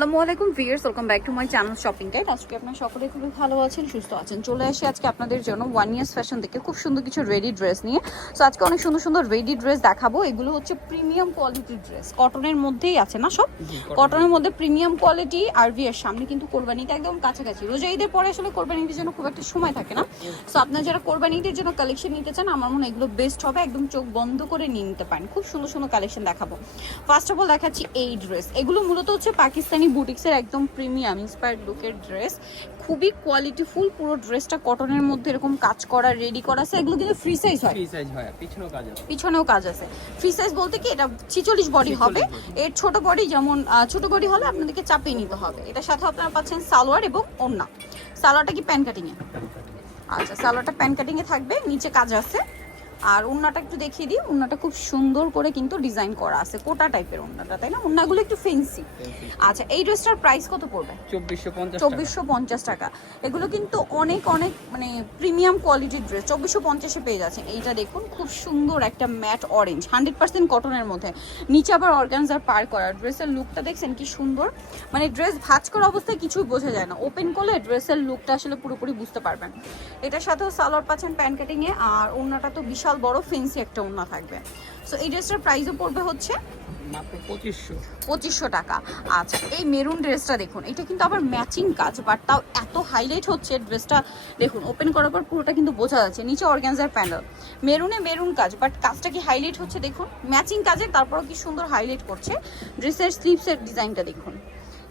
আসসালামু আলাইকুম viewers welcome back to my channel shopping time আজকে আপনার সকলে খুবই ভালো আছেন সুস্থ আছেন। চলে আসি আজকে আপনাদের জন্য ওয়ান ইয়ার্স ফ্যাশন থেকে খুব সুন্দর কিছু রেডি ড্রেস নিয়ে। সো আজকে অনেক সুন্দর সুন্দর রেডি ড্রেস দেখাবো। এগুলো হচ্ছে প্রিমিয়াম কোয়ালিটির ড্রেস কটনের মধ্যেই আছে না সব? কটনের মধ্যে। প্রিমিয়াম কোয়ালিটি আর ভিয়ার সামনে কিন্তু কোরবানিতে একদম কাছাকাছি। রোজা ঈদের পরে আসলে কোরবানিদের জন্য খুব একটা সময় থাকে না। সো আপনার যারা কোরবানি ঈদের জন্য কালেকশন নিতে চান আমার মনে হয় এগুলো বেস্ট হবে। একদম চোখ বন্ধ করে নিয়ে নিতে পারেন। খুব সুন্দর সুন্দর কালেকশন দেখাবো। ফার্স্ট অফ অল দেখাচ্ছি এই ড্রেস এগুলো মূলত হচ্ছে পাকিস্তানি বুটিক্সের একদম প্রিমিয়াম ইন্সপায়ার্ড লুকের ড্রেস খুবই কোয়ালিটিফুল পুরো ড্রেসটা কটনের মধ্যে এরকম কাজ করা রেডি করা আছে। এগুলো কিন্তু ফ্রি সাইজ হয়। ফ্রি সাইজ হয় পিছনেও কাজ আছে। পিছনেও কাজ আছে। ফ্রি সাইজ বলতে কি এটা ছিচল্লিশ বডি হবে। এর ছোট বডি যেমন ছোট বডি হলে আপনাদেরকে চাপিয়ে নিতে হবে। এটার সাথে আপনারা পাচ্ছেন সালোয়ার এবং ওড়না। সালোয়ারটা কি প্যান কাটিংয়ে আচ্ছা সালোয়ারটা প্যান কাটিংয়ে থাকবে। নিচে কাজ আছে। আর ওড়নাটা একটু দেখিয়ে দিই। ওড়নাটা খুব সুন্দর করে কিন্তু ডিজাইন করা আছে কোটা টাইপের ওড়নাটা তাই না? ওড়নাগুলো একটু ফেন্সি আচ্ছা এই ড্রেসটার প্রাইস কত পড়বে? চব্বিশশো পঞ্চাশ টাকা। এগুলো কিন্তু অনেক অনেক মানে প্রিমিয়াম কোয়ালিটির ড্রেস চব্বিশশো পঞ্চাশে পেয়ে যাচ্ছেন। এইটা দেখুন খুব সুন্দর একটা ম্যাট অরেঞ্জ হান্ড্রেড পার্সেন্ট কটনের মধ্যে। নিচে আবার অর্গানজার পার করা। ড্রেসের লুকটা দেখছেন কি সুন্দর? মানে ড্রেস ভাজ করা অবস্থায় কিছুই বোঝা যায় না। ওপেন করলে ড্রেসের লুকটা আসলে পুরোপুরি বুঝতে পারবেন। এটার সাথেও সালোয়ার পাচ্ছেন প্যান্ট কাটিংয়ে আর ওড়নাটা তো বিশাল বড় ফেন্সি একটা ওড়না থাকবে। সো এই ড্রেসটার প্রাইসও পড়বে হচ্ছে পঁচিশশো। টাকা। আচ্ছা এই মেরুন ড্রেসটা দেখুন এটা কিন্তু আবার ম্যাচিং কাজ বাট তাও এত হাইলাইট হচ্ছে ড্রেসটা দেখুন ওপেন করার পর পুরোটা কিন্তু বোঝা যাচ্ছে নিচে অর্গ্যানজার প্যানেল মেরুনে মেরুন কাজ বাট কাজটা কি হাইলাইট হচ্ছে দেখুন? ম্যাচিং কাজের তারপরও কি সুন্দর হাইলাইট করছে। ড্রেসের স্লিভসের ডিজাইনটা দেখুন।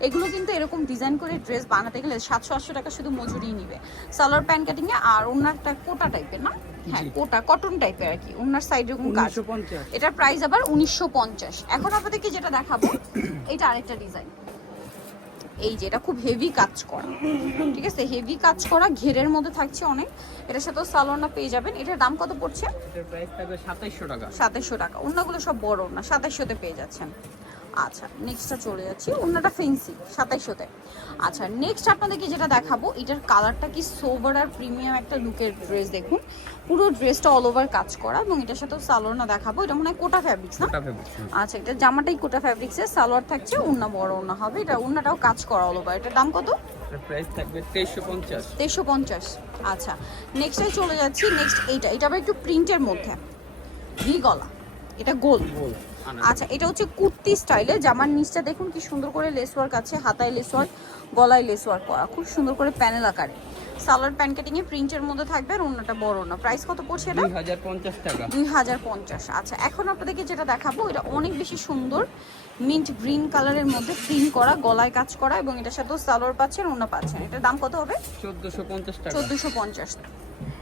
এগুলো কিন্তু এরকম ডিজাইন করে ড্রেস বানাতে গেলে সাতশো আটশো টাকা শুধু মজুরি নিবে। সালোয়ার প্যান্ট কাটিংয়ে আর ওনারটা কোটা টাইপের না? হ্যাঁ কোটা কটন টাইপের আর কি। ওনার সাইড এরকম কাজ। এটার প্রাইস আবার উনিশশো পঞ্চাশ। এখন আপনাদেরকে যেটা দেখাবো এটা আরেকটা ডিজাইন এই যে এটা খুব হেভি কাজ করা। ঠিক আছে? হেভি কাজ করা ঘেরের মধ্যে থাকছে অনেক। এটার সাথেও সালোয়ারটা পেয়ে যাবেন। এটার দাম কত পড়ছে? সাতাইশশো টাকা। সাতাশশো টাকা। অন্যগুলো সব বড় না সাতাশশোতে পেয়ে যাচ্ছেন। আচ্ছা নেক্সটটা চলে যাচ্ছি। অন্যটা ফেন্সি সাতাইশশোতে আচ্ছা নেক্সট আপনাদেরকে যেটা দেখাবো এটার কালারটা কি সোবার আর প্রিমিয়াম একটা লুকের ড্রেস দেখুন। পুরো ড্রেসটা অল ওভার কাজ করা এবং এটার সাথেও সালোয়ার দেখাবো। এটা মনে হয় কোটা ফ্যাব্রিক্স না? আচ্ছা এটা জামাটাই কোটা ফ্যাব্রিক্সের সালোয়ার থাকছে উন্না বড় উন্না হবে। এটা উন্নাটাও কাজ করা হলো বা এটার দাম কত? প্রাইস থাকবে পঞ্চাশ। তেইশশো পঞ্চাশ। আচ্ছা নেক্সটে চলে যাচ্ছি নেক্সট এইটা। এটা আবার একটু প্রিন্টের মধ্যে। ভি গলা। এটা গোল গোল আচ্ছা এটা হচ্ছে কুর্তি স্টাইলে। জামার নিচটা দেখুন কি সুন্দর করে লেস ওয়ার্ক আছে হাতায় লেস ওয়ার্ক গলায় লেস ওয়ার্ক করা। খুব সুন্দর করে প্যানেল আকারে। সালোয়ার প্যান্ট কাটিং এ প্রিন্টের মধ্যে থাকবে আর অন্যটা বড় না। প্রাইস কত পড়ছে এটা? দুই হাজার পঞ্চাশ টাকা। দুই হাজার পঞ্চাশ। আচ্ছা এখন আপনাদেরকে যেটা দেখাবো এটা অনেক বেশি সুন্দর। মিন্ট গ্রিন কালারের মধ্যে প্রিন্ট করা গলায় কাজ করা এবং এটার সাথেও সালোয়ার পাচ্ছেন অন্য পাচ্ছেন। এটার দাম কত হবে? চোদ্দশো পঞ্চাশ টাকা। চোদ্দোশো পঞ্চাশ।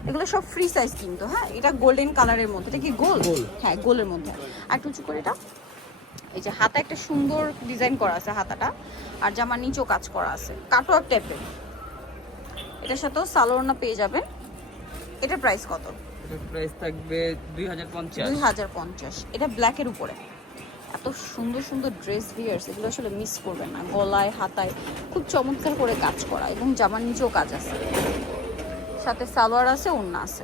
এগুলো সব ফ্রি সাইজ কিন্তু হ্যাঁ? এটা গোল্ডেন কালারের মধ্যে এটা কি গোল। হ্যাঁ গোলের মধ্যে। আর একটু উঁচু করে এটা। এই যে হাতা একটা সুন্দর ডিজাইন করা আছে হাতাটা আর জামার নিচেও কাজ করা আছে। কাটোয়ার টাইপের এটার সাথেও সালোয়ারনা পেয়ে যাবেন এটার প্রাইস কত? প্রাইস থাকবে দুই হাজার পঞ্চাশ। দুই হাজার পঞ্চাশ। এটা ব্ল্যাকের উপরে। এত সুন্দর সুন্দর ড্রেস ভিয়ার্স এগুলো আসলে মিস করবেন না। গলায় হাতায়। খুব চমৎকার করে কাজ করা এবং জামার নিচেও কাজ আছে। সাথে সালোয়ার আছে ওড়না আছে।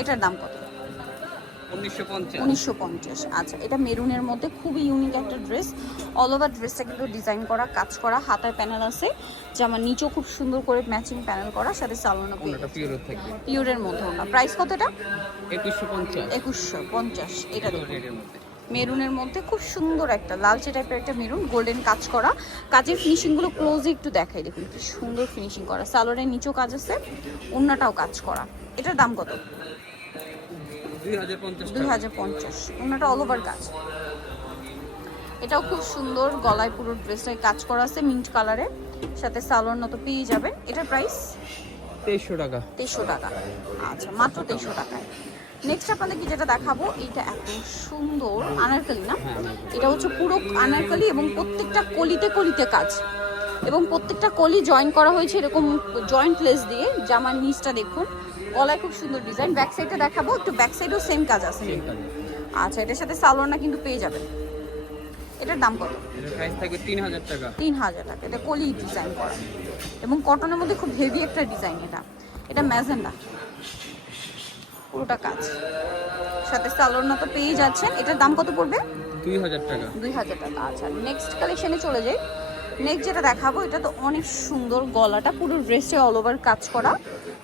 এটার দাম কত? উনিশশো পঞ্চাশ। আচ্ছা এটা মেরুনের মধ্যে খুবই ইউনিক একটা ড্রেস অল ওভার ড্রেসটা কিন্তু ডিজাইন করা কাজ করা হাতার প্যানেল আছে। জামার নিচেও খুব সুন্দর করে ম্যাচিং প্যানেল করা সাথে থাকবে পিওরের মধ্যে প্রাইস কত এটা? একুশশো পঞ্চাশ। একুশশো পঞ্চাশ এটা দেখুন। মেরুনের মধ্যে খুব সুন্দর একটা লালচে টাইপের একটা মেরুন গোল্ডেন কাজ করা। কাজের ফিনিশিংগুলো ক্লোজে একটু দেখাই দেখুন কি সুন্দর ফিনিশিং করা। সালোয়ারের নিচেও কাজ আছে অন্যটাও কাজ করা। এটার দাম কত? দুই হাজার পঞ্চাশ অন্যটা অল ওভার কাজ। এটাও খুব সুন্দর গলায় পুরো ড্রেসটায় কাজ করা আছে মিন্ট কালারে সাথে সালোয়ার মতো পেয়ে যাবেন এটার প্রাইস তেইশশো টাকা। তেইশশো টাকা। আচ্ছা মাত্র তেইশশো টাকায়। নেক্সট আপনাদেরকে যেটা দেখাবো এটা এত সুন্দর আনারকলি না? এটা হচ্ছে পুরো আনারকলি এবং প্রত্যেকটা কলিতে কলিতে কাজ। এবং প্রত্যেকটা কলি জয়েন করা হয়েছে এরকম জয়েন্ট লেস দিয়ে জামার নিচটা দেখুন। গলায় খুব সুন্দর ডিজাইন ব্যাক সাইডটা দেখাবো একটু ব্যাক সাইডেও সেম কাজ আছে। আচ্ছা এটার সাথে সালোয়ারটা কিন্তু পেয়ে যাবেন। এটার দাম কত? তিন হাজার টাকা। তিন হাজার টাকা। এটা কলি ডিজাইন করা। এবং কটনের মধ্যে খুব হেভি একটা ডিজাইন এটা। এটা ম্যাজেন্ডা পুরোটা কাজ। সাথে সালোয়ার মতো পেয়ে যাচ্ছেন। এটার দাম কত পড়বে? দুই হাজার টাকা। দুই হাজার টাকা। আচ্ছা নেক্সট কালেকশনে চলে যাই। নেক্সট যেটা দেখাবো এটা তো অনেক সুন্দর গলাটা পুরো ড্রেসে অল ওভার কাজ করা।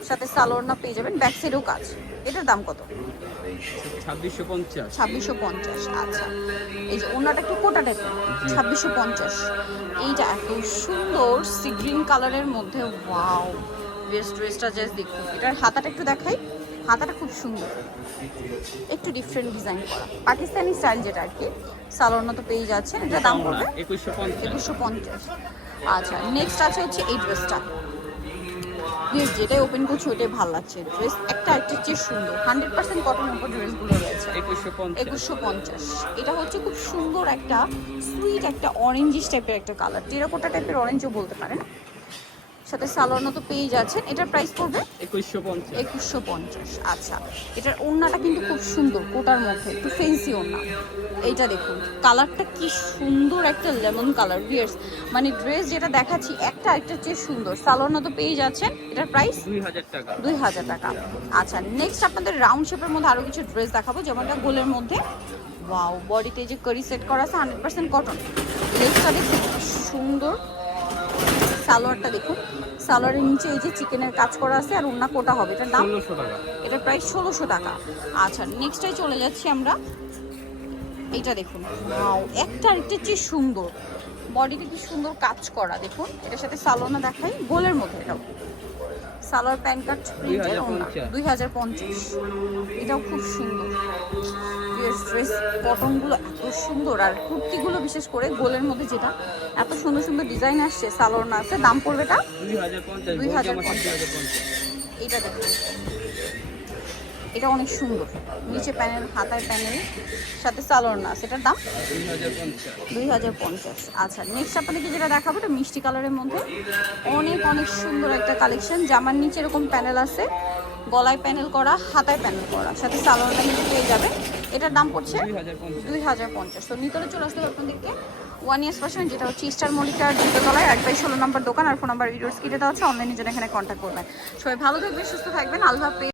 সাথে সালোয়ার পেয়ে যাবেন ব্যাক সাইডেও কাজ। এটার দাম কত? ছাব্বিশশো পঞ্চাশ। ছাব্বিশশো পঞ্চাশ আচ্ছা। এই যে ওনাটা একটু কোটা টাইপের ছাব্বিশশো পঞ্চাশ। এইটা এত সুন্দর সি গ্রিন কালারের মধ্যে ওয়াও ড্রেসটা জাস্ট দেখুন। এটার হাতাটা একটু দেখাই। হাতাটা খুব সুন্দর। একটু ডিফারেন্ট ডিজাইন করা। পাকিস্তানি স্টাইল যেটা আর কি সালোয়ার তো পেয়ে যাচ্ছে। এটা দাম পড়বে? একুশশো পঞ্চাশ। আচ্ছা নেক্সট আছে হচ্ছে এই ড্রেসটা প্লিজ যেটাই ওপেন করছি ওইটাই ভালো লাগছে। ড্রেস একটা একটা চেয়ে সুন্দর। হান্ড্রেড পার্সেন্ট কটন উপর ড্রেসগুলো রয়েছে। একুশশো পঞ্চাশ। এটা হচ্ছে খুব সুন্দর একটা সুইট একটা অরেঞ্জিস টাইপের একটা কালার টেরাকোটা টাইপের অরেঞ্জও বলতে পারেন। সাথে সালোয়ার তো পেয়ে যাচ্ছেন। এটার প্রাইস পড়বে? একুশশো পঞ্চাশ। একুশশো পঞ্চাশ আচ্ছা। এটার ওড়নাটা কিন্তু খুব সুন্দর কোটার মধ্যে একটু ফেন্সি ওড়না। এইটা দেখুন কালারটা কি সুন্দর একটা লেমন কালার বিয়ার্স মানে ড্রেস যেটা দেখাচ্ছি একটা একটা চেয়ে সুন্দর। সালোয়ার তো পেয়ে যাচ্ছেন। এটার প্রাইস দুই হাজার টাকা। দুই হাজার টাকা। আচ্ছা নেক্সট আপনাদের রাউন্ড শেপের মধ্যে আরও কিছু ড্রেস দেখাবো। যেমনটা গোলের মধ্যে। ওয়াও বডিতে যে কারি সেট করা আছে হান্ড্রেড পার্সেন্ট কটন লেগসটা দেখুন সুন্দর। সালোয়ারটা দেখুন। সালোয়ারের নিচে এই যে চিকেনের কাজ করা আছে আর অন্য কোটা হবে। এটার দাম এটা প্রায় ষোলোশো টাকা। আচ্ছা নেক্সটাই চলে যাচ্ছি আমরা। এটা দেখুন। একটা আরেকটা চেয়ে সুন্দর। বডিতে কি সুন্দর কাজ করা। দেখুন এটার সাথে সালোনা দেখাই। গোলের মধ্যে এটাও। সালোয়ার প্যান্ট কাট প্রিন্টের ওনা 2050 দুই হাজার পঞ্চাশ। এটাও খুব সুন্দর। ড্রেস কটনগুলো এত সুন্দর। আর কুর্তিগুলো বিশেষ করে গোলের মধ্যে যেটা এত সুন্দর সুন্দর ডিজাইন আসছে সালোয়ার না আছে দাম পড়বে এটা দুই হাজার পঞ্চাশ। এটা দেখুন। এটা অনেক সুন্দর। নিচে প্যানেল হাতায় প্যানেল সাথে সালোয়ার না সেটার দাম দুই হাজার পঞ্চাশ। আচ্ছা নেক্সট আপনাদেরকে যেটা দেখাবো এটা মিষ্টি কালারের মধ্যে। অনেক অনেক সুন্দর একটা কালেকশন। জামার নিচে এরকম প্যানেল আছে গলায় প্যানেল করা হাতায় প্যানেল করা সাথে সালোয়ার পেয়ে যাবে এটার দাম পড়ছে দুই হাজার পঞ্চাশ। তো নিতরে চলে আসতে হবে আপনাদেরকে ওয়ান ইয়ার্স ফ্যাশন যেটা হচ্ছে স্টার মলিকার দ্বিতীয়তলায় এক বাই ষোলো নম্বর দোকান আর ফোন নাম্বার ভিডিওস কিনে দেওয়া হচ্ছে অনলাইনে জন্য এখানে কন্ট্যাক্ট করবেন। সবাই ভালো থাকবেন সুস্থ থাকবেন আল্লাহ